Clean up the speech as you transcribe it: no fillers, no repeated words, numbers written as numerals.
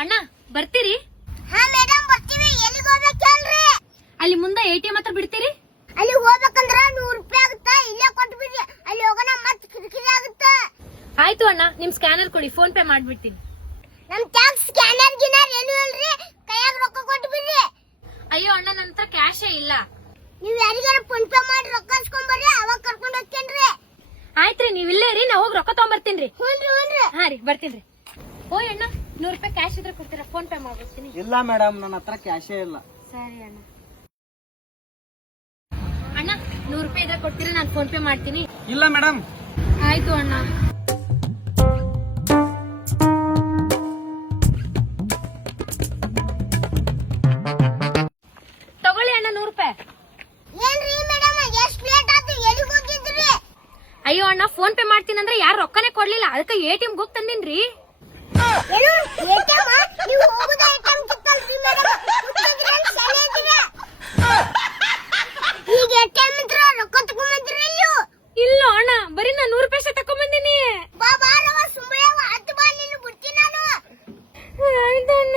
ಅಣ್ಣ ಬರ್ತೀರಿ? ಹಾ ಮೇಡಮ್ ಬರ್ತೀವಿ. ಎಲ್ಲಿಗೆ ಹೋಗ್ಬೇಕು ಹೇಳ್ರಿ? ಅಲ್ಲಿ ಮುಂದೆ ATM ಹತ್ರ ಬಿಡ್ತೀರಿ? ಅಲ್ಲಿ ಹೋಗ್ಬೇಕಂದ್ರ 100 ರೂಪಾಯಿ ಆಗುತ್ತಾ, ಇಲ್ಲೇ ಕೊಟ್ಬಿಡ್ರಿ. ಅಲ್ಲಿ ಹೋಗೋಣ ಮತ್ ಕಿರಿಕಿರಿ ಆಗುತ್ತಾ. ಆಯ್ತು ಅಣ್ಣ, ನಿಮ್ ಸ್ಕ್ಯಾನರ್ ಕೊಡಿ, ಫೋನ್ ಪೇ ಮಾಡ್ಬಿಡ್ತೀನಿ. ನಮ್ ಟ್ಯಾಕ್ಸ್ ಸ್ಕ್ಯಾನರ್ ಗಿನರ್ ಏನು ಇಲ್ರಿ, ಕೈಯಾಗ ರೊಕ್ಕ ಕೊಟ್ಬಿಡ್ರಿ. ಅಯ್ಯೋ ಅಣ್ಣ, ನನ್ನ ಹತ್ರ ಕ್ಯಾಶೇ ಇಲ್ಲ. ನೀವ್ ಯಾರಿಗಾರ ಫೋನ್ ಪೇ ಮಾಡಿ ರೊಕ್ಕ ಇಸ್ಕೊಂಬರ್ರಿ, ಅವಾಗ ಕರ್ಕೊಂಡ್ ಹೋಗ್ತೇನ್ರಿ. ಆಯ್ತ್ರಿ, ನೀವ್ ಇಲ್ಲೇ ರೀ, ನಾ ಹೋಗಿ ರೊಕ್ಕ ತಗೊಂಬರ್ತೀನಿ. ಹ್ಞೂನ್ರಿ. ಹಾ ರೀ, ಬರ್ತೀನಿ. ಓಯ್ ಅಣ್ಣ, 100 ರೂಪಾಯಿ ಕ್ಯಾಶ್ ಇದ್ರೆ ಕೊಡ್ತೀರಾ? ಫೋನ್ ಪೇ ಮಾಡ್ಬಿಡ್ತೀನಿ. ಇಲ್ಲ ಮೇಡಮ್, ನನ್ನ ಹತ್ರ ಕ್ಯಾಶೇ ಇಲ್ಲ. ಸರಿ ಅಣ್ಣ. ಅಣ್ಣ 100 ರೂಪಾಯಿ ಇದ್ರೆ ಕೊಡ್ತೀರಾ? ನಾನು ಫೋನ್ ಪೇ ಮಾಡ್ತೀನಿ. ಇಲ್ಲ ಮೇಡಮ್. ಆಯ್ತು ಅಣ್ಣ. ತಗೊಳ್ಳಿ ಅಣ್ಣ 100 ರೂಪಾಯಿ. ಏನ್ರಿ ಮೇಡಮ್, ಎಷ್ಟ್ ಲೇಟ್ ಆಯ್ತು, ಎಲ್ಲಿಗೆ ಹೋಗಿದ್ರಿ? ಅಯ್ಯೋ ಅಣ್ಣ, ಫೋನ್ ಪೇ ಮಾಡ್ತೀನಿ ಅಂದ್ರೆ ಯಾರು ರೊಕ್ಕನೇ ಕೊಡ್ಲಿಲ್ಲ, ಅದಕ್ಕೆ ATM ಹೋಗಿ ತಂದಿನ್ರಿ. ಏನು ATM? ನೀವು ಹೋಗುದ ATM ಕಿತ್ತಲ್ರಿ ಮೇಡಮ್, ಹುಟ್ಟಿದ್ರಿ ಅಂತ ಶಾಲೆ ಇದ್ದೀರಾ? ಈಗ ATM ಇದ್ರ ರೊಕ್ಕ ತಗೊಂಬಂದ್ರಿ ನೀವು? ಇಲ್ಲ ಅಣ್ಣ, ಬರೀ ನಾನು 100 ರೂಪಾಯಿ ಅಷ್ಟೇ ತಕೊಂಡ್ ಬಂದಿನಿ. ಬಾ ಬಾರವ, ಸುಂಬಳವ, ಹತ್ತು ಬಾ, ನೀನು ಬಿಡ್ತೀನಿ ನಾನು. ಆಯ್ತಣ್ಣ.